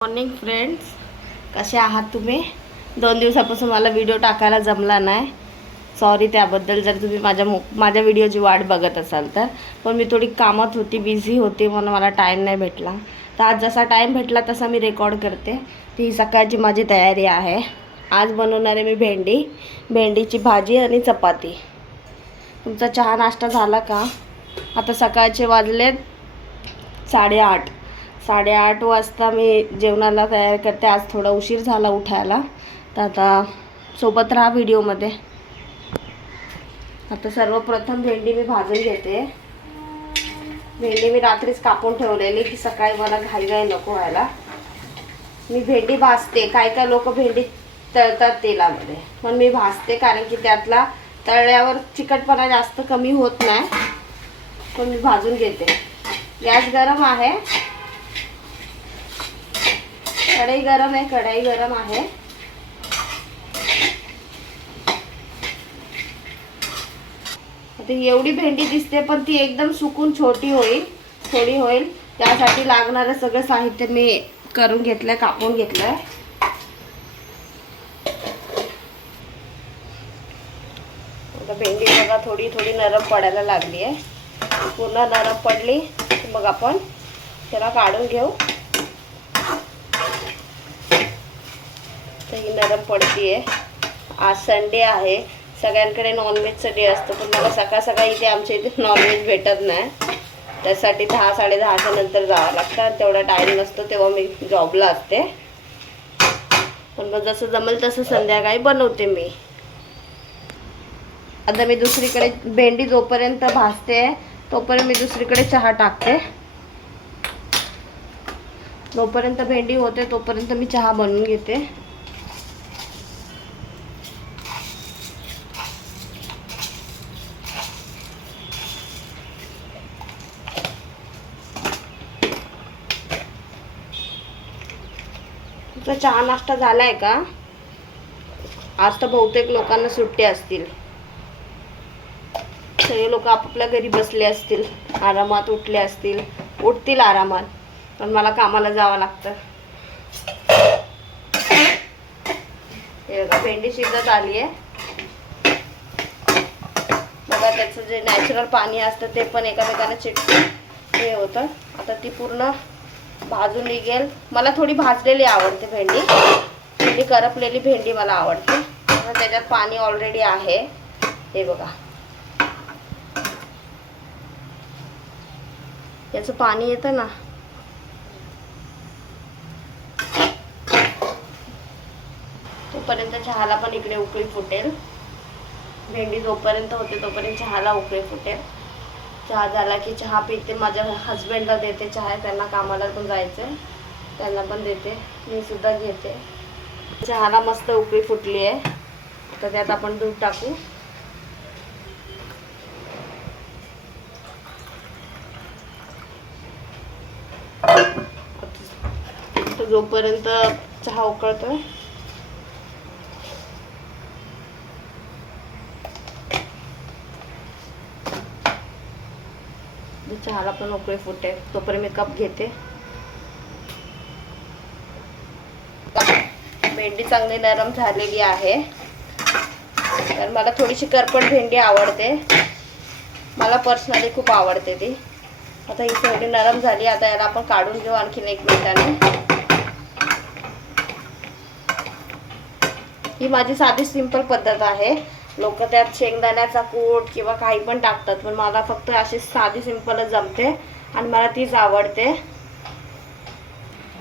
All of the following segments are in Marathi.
मॉर्निंग फ्रेंड्स, कसे आहात तुम्ही? 2 दिवसापासून मला व्हिडिओ टाकायला जमला नाही. सॉरी त्याबद्दल, जर तुम्ही माझ्या व्हिडिओची वाट बघत असाल तर. पण मी थोडी कामात होती, बिझी होती, म्हणून मला टाईम नाही भेटला. तर आज जसा टाईम भेटला तसा मी रेकॉर्ड करते. ती सकाळची माझी तयारी आहे. आज बनवणार आहे मी भेंडीची भाजी आणि चपाती. तुमचा चहा नाश्ता झाला का? आता सकाळचे वाजलेत 8:30 वाजता मी जेवणाला तयार करते. आज थोडा उशीर झाला उठायला, तर आता सोबत राहा व्हिडिओमध्ये. आता सर्वप्रथम भेंडी मी भाजून घेते. भेंडी मी रात्रीच कापून ठेवलेली की सकाळी मला घाई नको व्हायला. मी भेंडी भाजते. काय लोक भेंडी तळतात तेलामध्ये, पण मी भाजते कारण की त्यातला तळल्यावर चिकटपणा जास्त कमी होत नाही. पण मी भाजून घेते. गॅस गरम आहे, कढई गरम आहे. आता एवढी भेंडी दिसते, पण ती एकदम सुकून थोडी होईल. त्यासाठी लागणारं सगळं साहित्य मी करून घेतलंय, कापून घेतलंय. आता भेंडी बघा थोडी नरम पडायला लागली आहे. पूर्ण नरम पडली मग आपण त्याला काढून घेऊ. तर ही नरम पडतीये. आज संडे आहे, सगळ्यांकडे नॉनव्हेजचं डे असतं, पण मला सकाळी इथे आमच्या इथे नॉनव्हेज भेटत नाही. त्यासाठी 10-10:30च्या नंतर जावं लागतं आणि तेवढा टाईम नसतो, तेव्हा मी जॉबला असते. पण मग जसं जमेल तसं संध्याकाळी बनवते मी. आता मी दुसरीकडे भेंडी जोपर्यंत भाजते तोपर्यंत मी दुसरीकडे चहा टाकते. जोपर्यंत भेंडी होते तोपर्यंत मी चहा बनवून घेते. तुमचा चहा नाश्ता झालाय का? आज तर बहुतेक लोकांना सुट्टी असतील. सगळे लोक आपापल्या घरी बसले असतील, आरामात उठतील आरामात. पण मला कामाला जावं लागतं. हे बघा भेंडी शिजत आली आहे. बघा त्याचं जे नॅचरल पाणी असतं ते पण एकामेकांना चिटकून हे होतं. आता ती पूर्ण भाजून निघेल. मला थोडी भाजलेली आवडते भेंडी करपलेली भेंडी मला आवडते. त्याच्यात पाणी ऑलरेडी आहे. हे बघा याचं पाणी येतं ना, तोपर्यंत चहाला पण इकडे उकळी फुटेल. भेंडी जोपर्यंत होते तोपर्यंत चहाला उकळी फुटेल. चहा झाला की चहा पिते. माझ्या हस्बंडला देते चहा, त्यांना कामाला पण जायचं, त्यांना पण देते, मी सुद्धा घेते. चहाला मस्त उकळी फुटली आहे. तर त्यात आपण दूध टाकू. जोपर्यंत चहा उकळतोय चहाला पण उकळी फुटे तोपर्यंत मी कप घेते. भेंडी चांगली नरम झालेली आहे. तर मला थोडीशी करपट भेंडी आवडते, मला पर्सनली खूप आवडते ती. आता ही थोडी नरम झाली. आता याला आपण काढून घेऊ आणखीन 1 मिनिटाने. ही माझी साधी सिंपल पद्धत आहे. लोक त्यात शेंगदाण्याचा कूट किंवा काही पण टाकतात, पण मला फक्त अशी साधी सिंपलच जमते आणि मला तीच आवडते.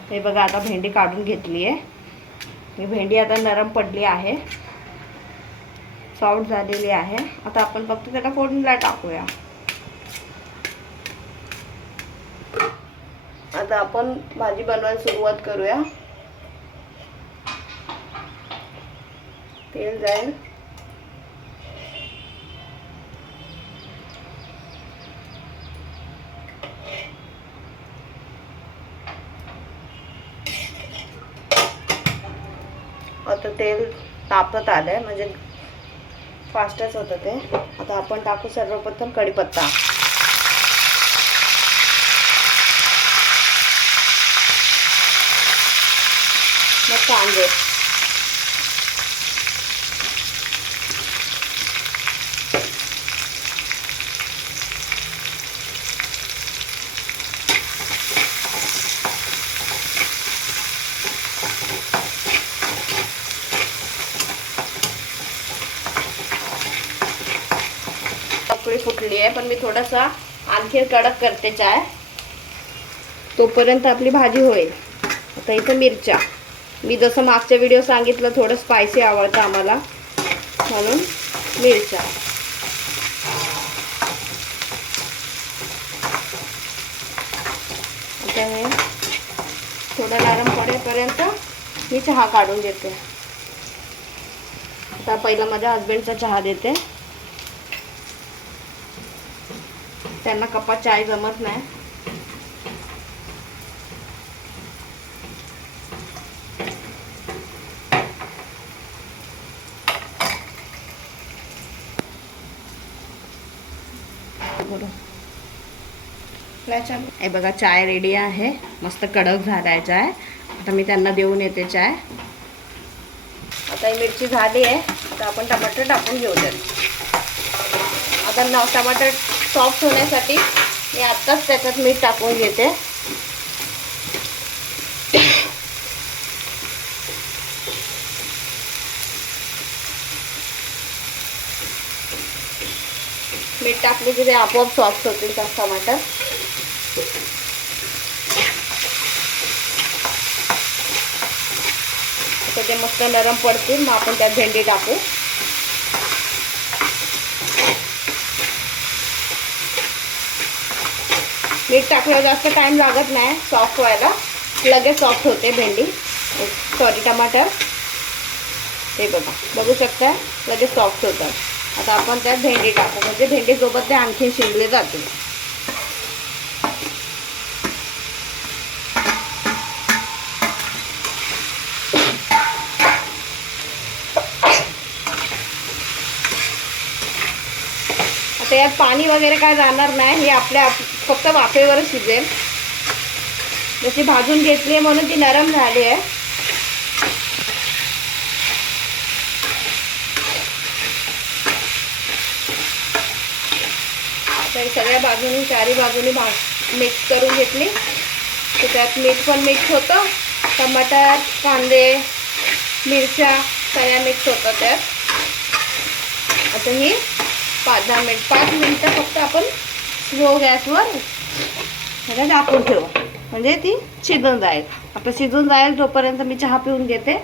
हे बघा आता भेंडी काढून घेतली आहे. ही भेंडी आता नरम पडली आहे, सॉफ्ट झालेली आहे. आता आपण फक्त त्याला फोडणीला टाकूया. आता आपण भाजी बनवायला सुरुवात करूया. तेल जाईल. आता तेल तापत आलंय, म्हणजे फास्टच होतं ते. आता आपण टाकू सर्वप्रथम कढीपत्ता. मग कांदे. उकळी फुटली आहे, पण मी थोडासा आणखी कडक करते चाय, तोपर्यंत आपली भाजी होईल. आता इथं मिरच्या, मी जसं मागच्या व्हिडिओ सांगितलं थोडं स्पायसी आवडतं आम्हाला, म्हणून मिरच्या. आता हे थोडं नरम पडेपर्यंत मी चहा काढून देते. आता पहिला माझ्या हस्बंडचा चहा देते, त्यांना कपात चाय जमत नाही. हे बघा चाय रेडी आहे, मस्त कडक झालाय चाय. आता मी त्यांना देऊन येते चाय. आता ही मिरची झाली आहे, आता आपण टमाटर टाकून घेऊ त्यात. आता टमाटर सॉफ्ट होण्यासाठी मी आत्ताच त्याच्यात मीठ टाकून घेते. मीठ टाकले की ते आपोआप सॉफ्ट होतील टमाटर. आता ते मस्त नरम पडतील, मग आपण त्यात भेंडी टाकू. मीठ टाकल्यावर जास्त टाइम लागत नाही सॉफ्ट व्हायला, लगेच सॉफ्ट होते भेंडी, सॉरी टमाटर. हे बघा, बघू शकता लगेच सॉफ्ट होतात. आता आपण त्यात भेंडी टाकू, म्हणजे भेंडीसोबत ते आणखी शिजले जातील. आता यात पाणी वगैरे काय जाणार नाही, हे आपल्या फक्त वाफेवर शिजेल. जशी भाजून घेतली आहे म्हणून ती नरम झाली आहे. आता सगळ्या बाजूनी चारी बाजूनी मिक्स करून घेतली, तर त्यात मीठ पण मिक्स होतं, टमाटर, कांदे, मिरच्या सगळ्या मिक्स होतं त्यात. आता ही 5 मिनिटं फक्त आपण स्लो गॅसवर सगळं झाकून ठेवू, म्हणजे ती शिजून जाईल. आपलं शिजून जाईल तोपर्यंत मी चहा पिऊन घेते.